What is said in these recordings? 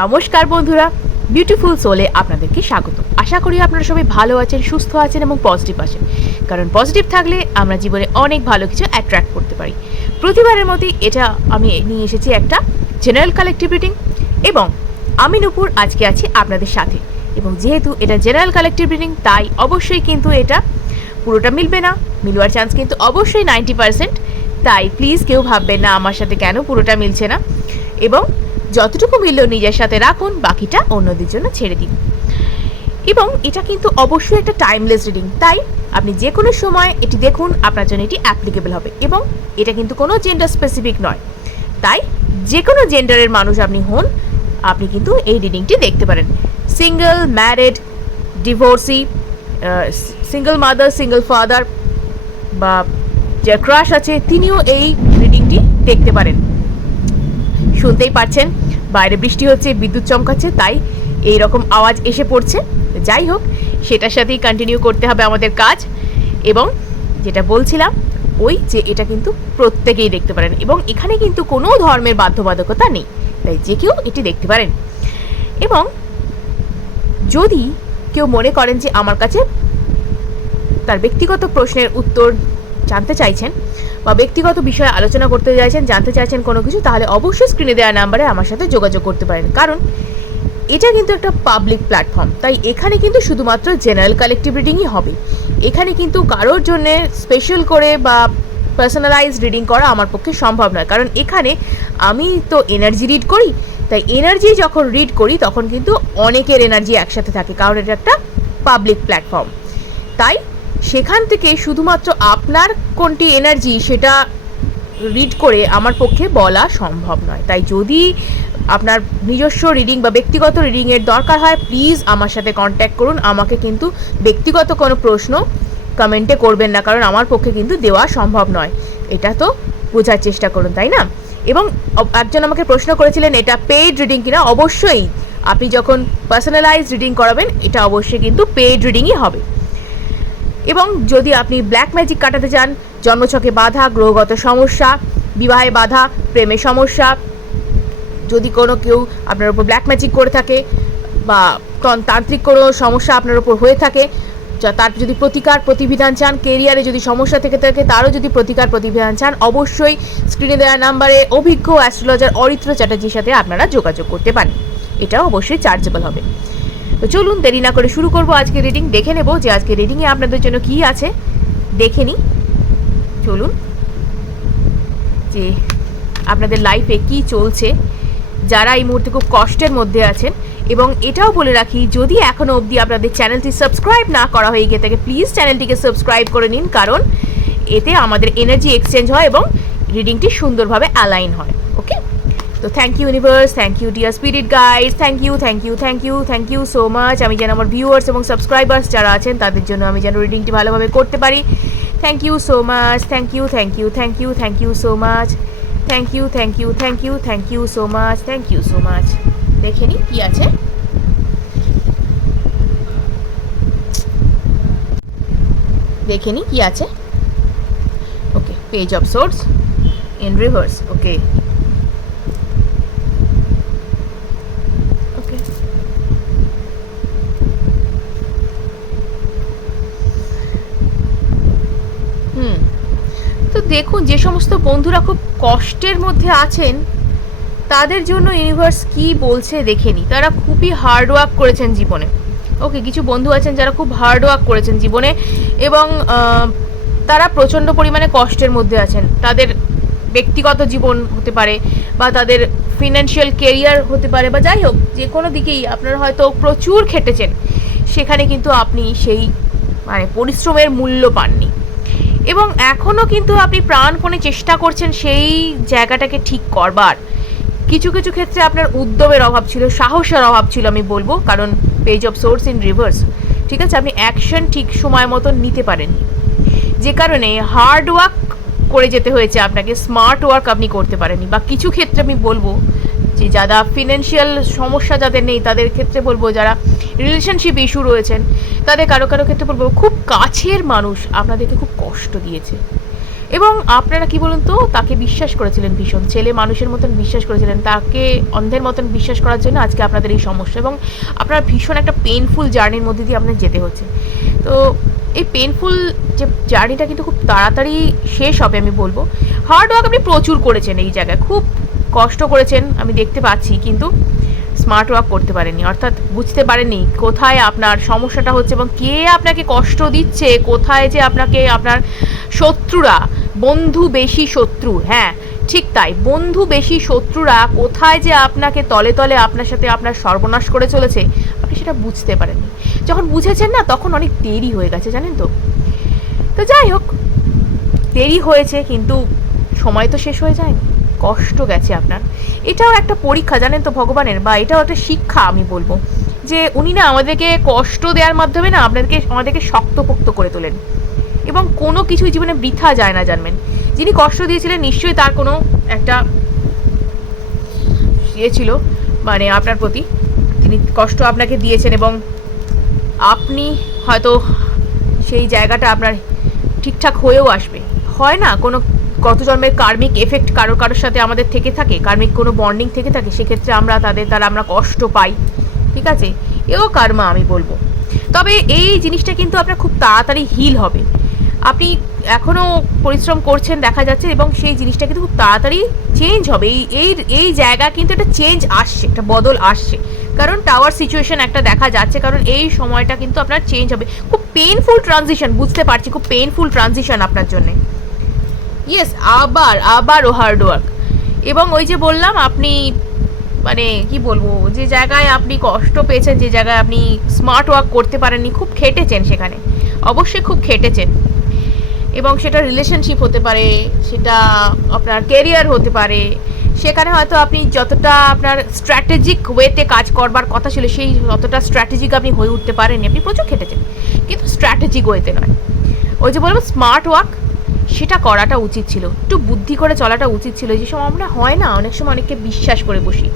নমস্কার বন্ধুরা বিউটিফুল সোলে আপনাদেরকে স্বাগত। আশা করি আপনারা সবাই ভালো আছেন, সুস্থ আছেন এবং পজিটিভ আছেন। কারণ পজিটিভ থাকলে আমরা জীবনে অনেক ভালো কিছু অ্যাট্রাক্ট করতে পারি। প্রতিবারের মতোই এটা আমি নিয়ে এসেছি একটা জেনারেল কালেক্টিভ রিডিং এবং আমি নুপুর, আজকে আছি আপনাদের সাথে। এবং যেহেতু এটা জেনারেল কালেক্টিভ রিডিং তাই অবশ্যই কিন্তু এটা পুরোটা মিলবে না মিলবার চান্স কিন্তু অবশ্যই নাইনটি পার্সেন্ট তাই প্লিজ কেউ ভাববেন না আমার সাথে কেন পুরোটা মিলছে না। এবং যতটুকু মিলল নিজের সাথে রাখুন, বাকিটা অন্যদের জন্য ছেড়ে দিন। এবং এটা কিন্তু অবশ্যই একটা টাইমলেস রিডিং তাই আপনি যে কোনো সময় এটি দেখুন, আপনার জন্য এটি অ্যাপ্লিকেবল হবে। এবং এটা কিন্তু কোনো জেন্ডার স্পেসিফিক নয়। তাই যে কোনো জেন্ডারের মানুষ আপনি হন, আপনি কিন্তু এই রিডিংটি দেখতে পারেন। Single married divorcee single mother single father বা যার ক্রাশ আছে, তিনিও এই রিডিংটি দেখতে পারেন। শুনতেই পাচ্ছেন? বাইরে বৃষ্টি হচ্ছে, বিদ্যুৎ চমকাচ্ছে, তাই এই রকম আওয়াজ এসে পড়ছে। যাই হোক, সেটার সাথেই কন্টিনিউ করতে হবে আমাদের কাজ। এবং যেটা বলছিলাম, ওই যে এটা কিন্তু প্রত্যেকেই দেখতে পারেন। এবং এখানে কিন্তু কোনো ধর্মের বাধ্যবাধকতা নেই। তাই যে কেউ এটি দেখতে পারেন। এবং যদি কেউ মনে করেন যে আমার কাছে তার ব্যক্তিগত প্রশ্নের উত্তর জানতে চাইছেন বা ব্যক্তিগত বিষয়ে আলোচনা করতে চাইছেন, জানতে চাইছেন কোনো কিছু, তাহলে অবশ্যই স্ক্রিনে দেওয়া নাম্বারে আমার সাথে যোগাযোগ করতে পারেন। কারণ এটা কিন্তু একটা পাবলিক প্ল্যাটফর্ম তাই এখানে কিন্তু শুধুমাত্র জেনারেল কালেক্টিভ রিডিংই হবে। এখানে কিন্তু কারোর জন্য স্পেশাল করে বা পার্সোনালাইজ রিডিং করা আমার পক্ষে সম্ভব নয়। কারণ এখানে আমি তো এনার্জি রিড করি, তাই এনার্জি যখন রিড করি, তখন কিন্তু অনেকের এনার্জি একসাথে থাকে, কারণ এটা একটা পাবলিক প্ল্যাটফর্ম তাই সেখান থেকে শুধুমাত্র আপনার কোনটি এনার্জি সেটা রিড করে আমার পক্ষে বলা সম্ভব নয়। তাই যদি আপনার নিজস্ব রিডিং বা ব্যক্তিগত রিডিংয়ের দরকার হয় প্লিজ আমার সাথে কন্ট্যাক্ট করুন। আমাকে কিন্তু ব্যক্তিগত কোনো প্রশ্ন কমেন্টে করবেন না, কারণ আমার পক্ষে কিন্তু দেওয়া সম্ভব নয়। এটা তো বোঝার চেষ্টা করুন, তাই না? এবং একজন আমাকে প্রশ্ন করেছিলেন, এটা পেইড রিডিং কিনা? অবশ্যই। আপনি যখন পার্সোনালাইজ রিডিং করাবেন, এটা অবশ্যই কিন্তু পেইড রিডিংই হবে। এবং যদি আপনি ব্ল্যাক ম্যাজিক কাটাতে চান, জন্মছকে বাধা, গ্রহগত সমস্যা, বিবাহে বাধা, প্রেমে সমস্যা, যদি কোনো কেউ আপনার উপর ব্ল্যাক ম্যাজিক করে থাকে বা তন- তান্ত্রিক কোনো সমস্যা আপনার উপর হয়ে থাকে তার যদি প্রতিকার, প্রতিবিধান চান কেরিয়ারে যদি সমস্যা থেকে থাকে, তারও যদি প্রতিকার, প্রতিবিধান চান, অবশ্যই স্ক্রিনে দেওয়া নাম্বারে অভিজ্ঞ অ্যাস্ট্রোলজার অরিত্র চ্যাটার্জির সাথে আপনারা যোগাযোগ করতে পারেন। এটাও অবশ্যই চার্জেবল হবে। তো চলুন দেরি না করে শুরু করব আজকে রিডিং দেখে নেব যে আজকে রিডিংয়ে আপনাদের জন্য কি আছে। দেখে নিই। চলুন। যে আপনাদের লাইফে কি চলছে, যারা এই মুহূর্তে খুব কষ্টের মধ্যে আছেন, এবং এটাও বলে রাখি, যদি এখনও অবধি আপনাদের চ্যানেলটি সাবস্ক্রাইব না করা হয়ে গিয়ে থাকে প্লিজ চ্যানেলটিকে সাবস্ক্রাইব করে নিন, কারণ এতে আমাদের এনার্জি এক্সচেঞ্জ হয় এবং রিডিংটি সুন্দরভাবে অ্যালাইন হয় ওকে তো thank you universe thank you dear spirit guide thank you thank you thank you thank you so much আমি যেন আমার ভিউয়ার্স এবং সাবস্ক্রাইবার্স যারা আছেন তাদের জন্য আমি যেন রিডিংটি ভালোভাবে করতে পারি thank you so much thank you thank you thank you thank you so much thank you thank you thank you thank you so much thank you so much দেখে নি কি আছে দেখে নি কি আছে okay page of swords in reverse ওকে হুম তো দেখুন, যে সমস্ত বন্ধুরা খুব কষ্টের মধ্যে আছেন, তাদের জন্য ইউনিভার্স কি বলছে দেখে নি। তারা খুবই হার্ড ওয়ার্ক করেছেন জীবনে। ওকে কিছু বন্ধু আছেন যারা খুব হার্ড ওয়ার্ক করেছেন জীবনে এবং তারা প্রচণ্ড পরিমাণে কষ্টের মধ্যে আছেন। তাদের ব্যক্তিগত জীবন হতে পারে বা তাদের ফিনান্সিয়াল কেরিয়ার হতে পারে বা যাই হোক, যে কোনো দিকেই আপনারা হয়তো প্রচুর খেটেছেন। সেখানে কিন্তু আপনি সেই মানে পরিশ্রমের মূল্য পাননি। এবং এখনও কিন্তু আপনি প্রাণপণে চেষ্টা করছেন সেই জায়গাটাকে ঠিক করবার। কিছু কিছু ক্ষেত্রে আপনার উদ্যমের অভাব ছিল, সাহসের অভাব ছিল আমি বলব, কারণ page of swords in reverse ঠিক আছে? আপনি অ্যাকশন ঠিক সময় মতো নিতে পারেননি। যে কারণে হার্ড ওয়ার্ক করে যেতে হয়েছে আপনাকে স্মার্ট ওয়ার্ক আপনি করতে পারেননি। বা কিছু ক্ষেত্রে আমি বলব যে যারা ফিনান্সিয়াল সমস্যা যাদের নেই তাদের ক্ষেত্রে বলব যারা রিলেশনশিপ ইস্যু রয়েছেন, তাদের কারও কারও ক্ষেত্রে বলব খুব কাছের মানুষ আপনাদেরকে খুব কষ্ট দিয়েছে। এবং আপনারা কি বলুন তো, তাকে বিশ্বাস করেছিলেন ভীষণ। ছেলে মানুষের মতন বিশ্বাস করেছিলেন, তাকে অন্ধের মতন বিশ্বাস করার জন্য আজকে আপনাদের এই সমস্যা। এবং আপনার ভীষণ একটা পেনফুল জার্নির মধ্যে দিয়ে আপনার যেতে হচ্ছে। তো এই পেনফুল যে জার্নিটা কিন্তু খুব তাড়াতাড়ি শেষ হবে আমি বলব। হার্ড ওয়ার্ক আপনি প্রচুর করেছেন এই জায়গায়, খুব কষ্ট করেছেন, আমি দেখতে পাচ্ছি, কিন্তু স্মার্ট ওয়ার্ক করতে পারেনি অর্থাৎ বুঝতে পারেননি কোথায় আপনার সমস্যাটা হচ্ছে এবং কে আপনাকে কষ্ট দিচ্ছে, কোথায় যে আপনাকে আপনার শত্রুরা, বন্ধু বেশি শত্রু হ্যাঁ ঠিক তাই, বন্ধু বেশি শত্রুরা কোথায় যে আপনাকে তলে তলে আপনার সাথে আপনার সর্বনাশ করে চলেছে, আপনি সেটা বুঝতে পারেননি। যখন বুঝেছেন না, তখন অনেক দেরি হয়ে গেছে, জানেন তো? তো যাই হোক, দেরি হয়েছে, কিন্তু সময় তো শেষ হয়ে যায়নি। কষ্ট গেছে আপনার। এটাও একটা পরীক্ষা, জানেন তো ভগবানের, বা এটাও একটা শিক্ষা আমি বলব, যে উনি না আমাদেরকে কষ্ট দেওয়ার মাধ্যমে না আপনাদেরকে, আমাদেরকে শক্তপোক্ত করে তোলেন। এবং কোনো কিছুই জীবনে বৃথা যায় না, জানবেন। যিনি কষ্ট দিয়েছিলেন, নিশ্চয়ই তার কোনো একটা ইয়ে ছিল মানে আপনার প্রতি। তিনি কষ্ট আপনাকে দিয়েছেন এবং আপনি হয়তো সেই জায়গাটা আপনার ঠিকঠাক হয়েও আসবে। হয় না, কোনো গত জন্মের কার্মিক এফেক্ট কারও কারোর সাথে আমাদের থেকে থাকে, কার্মিক কোনো বন্ডিং থেকে থাকে, সেক্ষেত্রে আমরা তাদের দ্বারা আমরা কষ্ট পাই, ঠিক আছে? এও কার্মা আমি বলব। তবে এই জিনিসটা কিন্তু আপনার খুব তাড়াতাড়ি হিল হবে। আপনি এখনও পরিশ্রম করছেন দেখা যাচ্ছে এবং সেই জিনিসটা কিন্তু খুব তাড়াতাড়ি চেঞ্জ হবে। এই এই এই জায়গা কিন্তু একটা চেঞ্জ আসছে, একটা বদল আসছে। কারণ টাওয়ার সিচুয়েশন একটা দেখা যাচ্ছে, কারণ এই সময়টা কিন্তু আপনার চেঞ্জ হবে। খুব পেনফুল ট্রানজিশন বুঝতে পারছি, খুব পেনফুল ট্রানজিশন আপনার জন্যে। ইয়েস আবার আবারও হার্ড ওয়ার্ক এবং ওই যে বললাম, আপনি মানে কি বলব, যে জায়গায় আপনি কষ্ট পেয়েছেন, যে জায়গায় আপনি স্মার্ট ওয়ার্ক করতে পারেননি, খুব খেটেছেন সেখানে। অবশ্যই খুব খেটেছেন। এবং সেটা রিলেশনশিপ হতে পারে, সেটা আপনার কেরিয়ার হতে পারে। সেখানে হয়তো আপনি যতটা আপনার স্ট্র্যাটেজিক ওয়েতে কাজ করবার কথা ছিল, সেই যতটা স্ট্র্যাটেজিক আপনি হয়ে উঠতে পারেননি, আপনি প্রচুর খেটেছেন। কিন্তু স্ট্র্যাটেজিক ওয়েতে নয়। ওই যে বলব স্মার্ট ওয়ার্ক সেটা করাটা উচিত ছিল। একটু বুদ্ধি করে চলাটা উচিত ছিল। যে আমরা হয় না, অনেক সময় অনেককে বিশ্বাস করে বসি।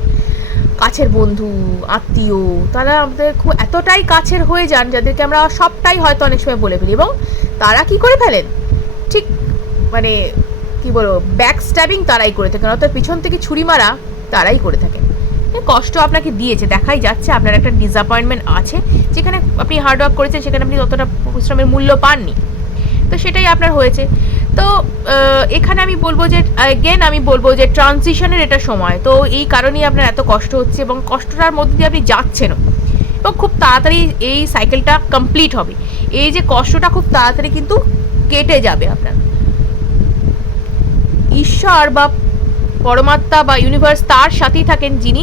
কাছের বন্ধু, আত্মীয়, তারা আমাদের খুব এতটাই কাছের হয়ে যান যাদেরকে আমরা সবটাই হয়তো অনেক সময় বলে ফেলি। এবং তারা কি করে ফেলেন? ঠিক মানে কি বলব ব্যাক স্ট্যাবিং তারাই করে থাকেন। অর্থাৎ পিছন থেকে ছুরি মারা তারাই করে থাকেন। কষ্ট আপনাকে দিয়েছে, দেখাই যাচ্ছে আপনার একটা ডিসঅ্যাপয়েন্টমেন্ট আছে, যেখানে আপনি হার্ড ওয়ার্ক করেছেন, সেখানে আপনি ততটা পরিশ্রমের মূল্য পাননি। তো সেটাই আপনার হয়েছে। তো এখানে আমি বলব যে অ্যাগেন আমি বলব যে ট্রানজিশনের এটা সময়। তো এই কারণেই আপনার এত কষ্ট হচ্ছে এবং কষ্টটার মধ্যে দিয়ে আপনি যাচ্ছেনও এবং খুব তাড়াতাড়ি এই সাইকেলটা কমপ্লিট হবে। এই যে কষ্টটা খুব তাড়াতাড়ি কিন্তু কেটে যাবে আপনার। ঈশ্বর বা পরমাত্মা বা ইউনিভার্স তার সাথেই থাকেন যিনি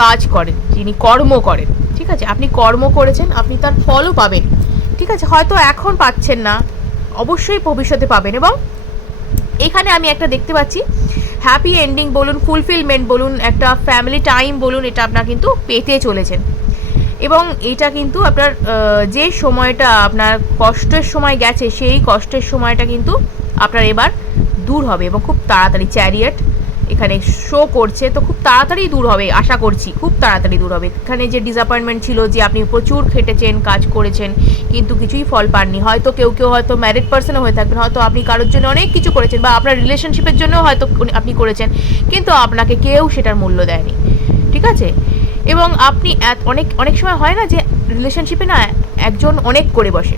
কাজ করেন, যিনি কর্ম করেন। ঠিক আছে? আপনি কর্ম করেছেন, আপনি তার ফলও পাবেন। ঠিক আছে? হয়তো এখন পাচ্ছেন না। অবশ্যই ভবিষ্যতে পাবেন এবং এখানে আমি একটা দেখতে পাচ্ছি। হ্যাপি এন্ডিং বলুন ফুলফিলমেন্ট বলুন, একটা ফ্যামিলি টাইম বলুন, এটা আপনার কিন্তু পেতে চলেছেন। এবং এটা কিন্তু আপনার যে সময়টা আপনার কষ্টের সময় গেছে, সেই কষ্টের সময়টা কিন্তু আপনার এবার দূর হবে এবং খুব তাড়াতাড়ি চ্যারিয়েট এখানে শো করছে, তো খুব তাড়াতাড়ি দূর হবে, আশা করছি, খুব তাড়াতাড়ি দূর হবে। এখানে যে ডিসঅ্যাপয়েন্টমেন্ট ছিল যে আপনি প্রচুর খেটেছেন, কাজ করেছেন, কিন্তু কিছুই ফল পাননি। হয়তো কেউ কেউ হয়তো ম্যারিড পার্সনও হয়ে থাকবেন, হয়তো আপনি কারোর জন্য অনেক কিছু করেছেন বা আপনার রিলেশনশিপের জন্য হয়তো আপনি করেছেন, কিন্তু আপনাকে কেউ সেটার মূল্য দেয়নি। ঠিক আছে? এবং আপনি এত- অনেক অনেক সময় হয় না যে রিলেশনশিপে না একজন অনেক করে বসে,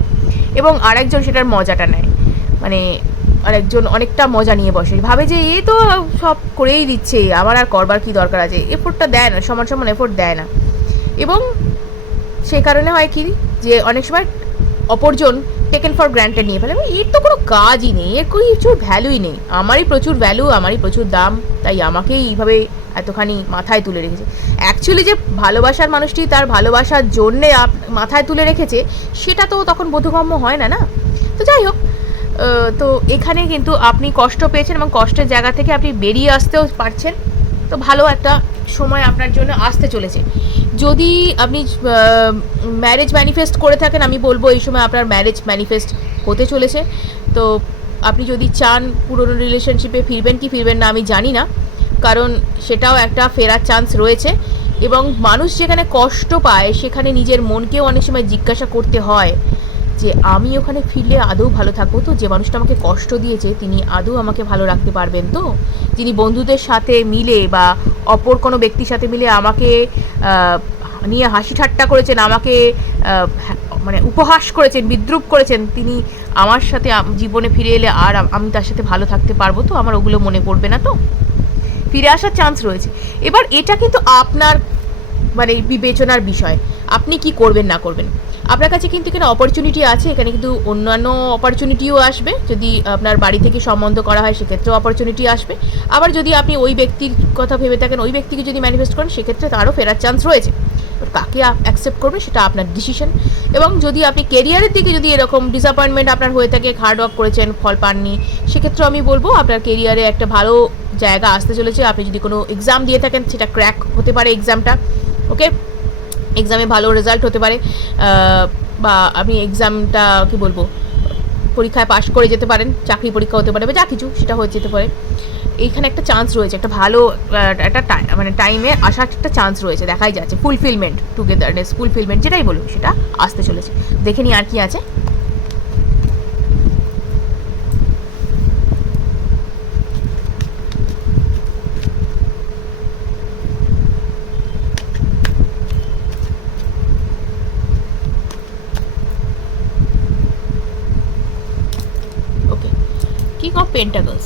এবং আরেকজন সেটার মজাটা নেয়। মানে আরেকজন অনেকটা মজা নিয়ে বসে। ভাবে যে, এ তো সব করেই দিচ্ছে, আমার আর করবার কি দরকার আছে? এফোর্টটা দেয় না, সমান সমান এফোর্ট দেয় না। এবং সে কারণে হয় কি যে, অনেক সময় অপরজন টেকেন ফর গ্র্যান্টেড নিয়ে ফেলে। এর তো কোনো কাজই নেই, এর কোনো কিছু ভ্যালুই নেই। আমারই প্রচুর ভ্যালু আমারই প্রচুর দাম, তাই আমাকেই এইভাবে এতখানি মাথায় তুলে রেখেছে। অ্যাকচুয়ালি যে ভালোবাসার মানুষটি তার ভালোবাসার জন্যে মাথায় তুলে রেখেছে, সেটা তো তখন বোধগম্য হয় না না? তো যাই হোক তো এখানে কিন্তু আপনি কষ্ট পেয়েছেন এবং কষ্টের জায়গা থেকে আপনি বেরিয়ে আসতেও পারছেন। তো ভালো একটা সময় আপনার জন্য আসতে চলেছে। যদি আপনি ম্যারেজ ম্যানিফেস্ট করে থাকেন, আমি বলব এই সময় আপনার ম্যারেজ ম্যানিফেস্ট হতে চলেছে। তো আপনি যদি চান পুরনো রিলেশনশিপে ফিরবেন কি ফিরবেন না, আমি জানি না। কারণ সেটাও একটা ফেরার চান্স রয়েছে। এবং মানুষ যেখানে কষ্ট পায়, সেখানে নিজের মনকেও অনেক সময় জিজ্ঞাসা করতে হয়। যে আমি ওখানে ফিরলে আদৌ ভালো থাকব তো? যে মানুষটা আমাকে কষ্ট দিয়েছে, তিনি আদৌ আমাকে ভালো রাখতে পারবেন তো? যিনি বন্ধুদের সাথে মিলে বা অপর কোনো ব্যক্তির সাথে মিলে আমাকে নিয়ে হাসি ঠাট্টা করেছেন, আমাকে মানে উপহাস করেছেন, বিদ্রুপ করেছেন, তিনি আমার সাথে জীবনে ফিরে এলে আর আমি তার সাথে ভালো থাকতে পারব তো? আমার ওগুলো মনে পড়বে না তো? ফিরে আসার চান্স রয়েছে। এবার এটা কিন্তু আপনার মানে বিবেচনার বিষয়। আপনি কি করবেন, না করবেন? আপনার কাছে কিন্তু এখানে অপরচুনিটি আছে, এখানে কিন্তু অন্যান্য অপরচুনিটিও আসবে। যদি আপনার বাড়ি থেকে সম্বন্ধ করা হয়, সেক্ষেত্রেও অপরচুনিটি আসবে। আবার যদি আপনি ওই ব্যক্তির কথা ভেবে থাকেন, ওই ব্যক্তিকে যদি ম্যানিফেস্ট করেন, সেক্ষেত্রে তারও ফেরার চান্স রয়েছে। কাকে অ্যাকসেপ্ট করবে, সেটা আপনার ডিসিশন এবং যদি আপনি কেরিয়ারের দিকে যদি এরকম ডিসঅ্যাপয়েন্টমেন্ট আপনার হয়ে থাকে হার্ড ওয়ার্ক করেছেন, ফল পাননি সেক্ষেত্রে আমি বলব, আপনার কেরিয়ারে একটা ভালো জায়গা আসতে চলেছে। আপনি যদি কোনো এক্সাম দিয়ে থাকেন, সেটা ক্র্যাক হতে পারে এক্সামটা ওকে এক্সামে ভালো রেজাল্ট হতে পারে বা আপনি এক্সামটা কি বলব, পরীক্ষায় পাশ করে যেতে পারেন, চাকরি পরীক্ষা হতে পারে, বা যা কিছু, সেটা হয়ে যেতে পারে। এইখানে একটা চান্স রয়েছে, একটা ভালো একটা মানে টাইমে আসার একটা চান্স রয়েছে, দেখাই যাচ্ছে ফুলফিলমেন্ট টুগেদারনেস ফুলফিলমেন্ট যেটাই বলুন, সেটা আসতে চলেছে। দেখে নিই আর কি আছে ওকে কিং অফ পেন্টাগলস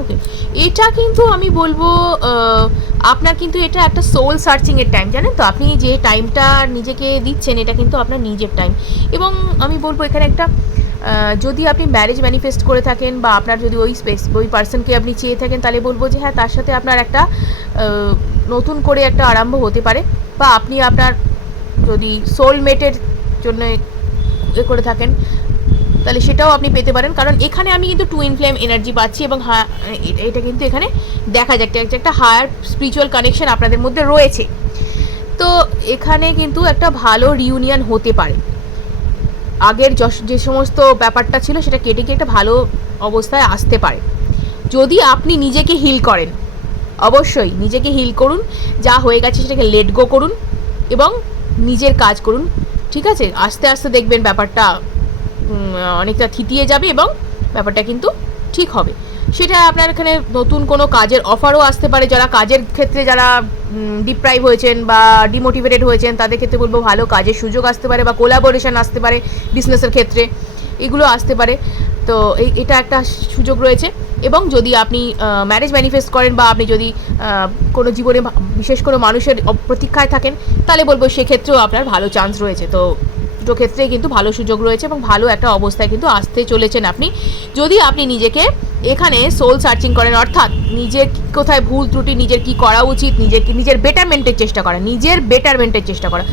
ওকে এটা কিন্তু আমি বলব আপনার কিন্তু এটা একটা সোল সার্চিংয়ের টাইম জানেন তো? আপনি যে টাইমটা নিজেকে দিচ্ছেন, এটা কিন্তু আপনার নিজের টাইম এবং আমি বলব এখানে একটা যদি আপনি ম্যারেজ ম্যানিফেস্ট করে থাকেন বা আপনার যদি ওই স্পেস ওই পার্সনকে আপনি চেয়ে থাকেন, তাহলে বলব যে হ্যাঁ তার সাথে আপনার একটা নতুন করে একটা আরম্ভ হতে পারে। বা আপনি আপনার যদি সোলমেটের জন্য এ করে থাকেন তাহলে সেটাও আপনি পেতে পারেন। কারণ এখানে আমি কিন্তু টুইন ফ্লেম এনার্জি পাচ্ছি এবং এটা কিন্তু এখানে দেখা যায় একটা হায়ার স্পিরিচুয়াল কানেকশন আপনাদের মধ্যে রয়েছে। তো এখানে কিন্তু একটা ভালো রিউনিয়ন হতে পারে। আগের যে সমস্ত ব্যাপারটা ছিল সেটা কেটে গিয়ে একটা ভালো অবস্থায় আসতে পারে। যদি আপনি নিজেকে হিল করেন, অবশ্যই নিজেকে হিল করুন। যা হয়ে গেছে সেটাকে লেট গো করুন এবং নিজের কাজ করুন। ঠিক আছে? আস্তে আস্তে দেখবেন ব্যাপারটা অনেকটা থিতিয়ে যাবে এবং ব্যাপারটা কিন্তু ঠিক হবে। সেটা আপনার এখানে নতুন কোনো কাজের অফারও আসতে পারে। যারা কাজের ক্ষেত্রে যারা ডিপ্রাইভ হয়েছেন বা ডিমোটিভেটেড হয়েছেন, তাদের ক্ষেত্রে বলব ভালো কাজের সুযোগ আসতে পারে বা কোলাবোরেশন আসতে পারে বিজনেসের ক্ষেত্রে। এগুলো আসতে পারে। তো এই, এটা একটা সুযোগ রয়েছে। এবং যদি আপনি ম্যারেজ ম্যানিফেস্ট করেন বা আপনি যদি কোনো জীবনে বিশেষ কোনো মানুষের প্রতীক্ষায় থাকেন, তাহলে বলব সেক্ষেত্রেও আপনার ভালো চান্স রয়েছে। তো দুটো ক্ষেত্রেই কিন্তু ভালো সুযোগ রয়েছে এবং ভালো একটা অবস্থায় কিন্তু আসতে চলেছেন আপনি। যদি আপনি নিজেকে এখানে সোল সার্চিং করেন, অর্থাৎ নিজের কোথায় ভুল ত্রুটি, নিজের কি করা উচিত নিজেকে নিজের বেটারমেন্টের চেষ্টা করা নিজের বেটারমেন্টের চেষ্টা করা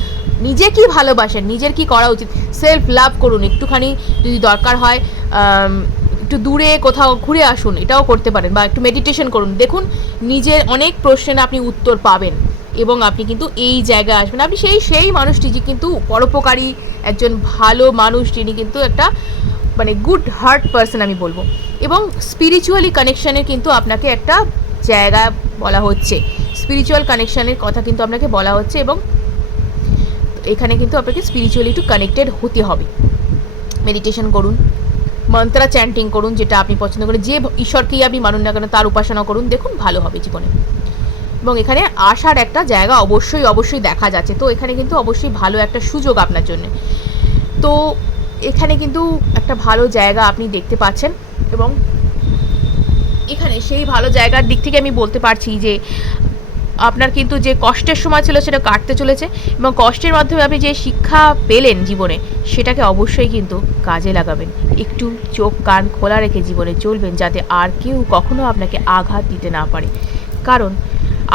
নিজে কি ভালোবাসেন, নিজের কি করা উচিত সেলফ লাভ করুন, একটুখানি যদি দরকার হয় একটু দূরে কোথাও ঘুরে আসুন, এটাও করতে পারেন বা একটু মেডিটেশন করুন। দেখুন, নিজের অনেক প্রশ্নের আপনি উত্তর পাবেন। এবং আপনি কিন্তু এই জায়গায় আসবেন। আপনি সেই সেই মানুষটি যে কিন্তু পরোপকারী, একজন ভালো মানুষ, যিনি কিন্তু একটা মানে গুড হার্ট পার্সন আমি বলব। এবং স্পিরিচুয়ালি কানেকশানের কিন্তু আপনাকে একটা জায়গা বলা হচ্ছে। স্পিরিচুয়াল কানেকশানের কথা কিন্তু আপনাকে বলা হচ্ছে এবং এখানে কিন্তু আপনাকে স্পিরিচুয়ালি একটু কানেক্টেড হতে হবে। মেডিটেশন করুন মন্ত্রা চ্যান্টিং করুন, যেটা আপনি পছন্দ করেন। যে ঈশ্বরকেই আপনি মানুন না কেন, তার উপাসনা করুন, দেখুন ভালো হবে জীবনে। এবং এখানে আসার একটা জায়গা অবশ্যই অবশ্যই দেখা যাচ্ছে। তো এখানে কিন্তু অবশ্যই ভালো একটা সুযোগ আপনার জন্য। তো এখানে কিন্তু একটা ভালো জায়গা আপনি দেখতে পাচ্ছেন এবং এখানে সেই ভালো জায়গার দিক থেকে আমি বলতে পারছি যে আপনার কিন্তু যে কষ্টের সময় ছিল সেটা কাটতে চলেছে এবং কষ্টের মাধ্যমে আপনি যে শিক্ষা পেলেন জীবনে, সেটাকে অবশ্যই কিন্তু কাজে লাগাবেন। একটু চোখ, কান খোলা রেখে জীবনে চলবেন যাতে আর কেউ কখনো আপনাকে আঘাত দিতে না পারে। কারণ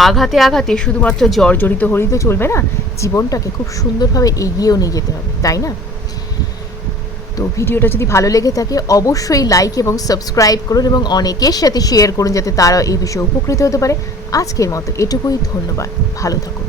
আঘাতে আঘাতে শুধুমাত্র জর্জরিত হলেই তো চলবে না, জীবনটাকে খুব সুন্দরভাবে এগিয়েও নিয়ে যেতে হবে, তাই না? তো ভিডিওটা যদি ভালো লেগে থাকে, অবশ্যই লাইক এবং সাবস্ক্রাইব করুন এবং অনেকের সাথে শেয়ার করুন, যাতে তারা এই বিষয়ে উপকৃত হতে পারে। আজকের মতো এটুকুই, ধন্যবাদ। ভালো থাকুন।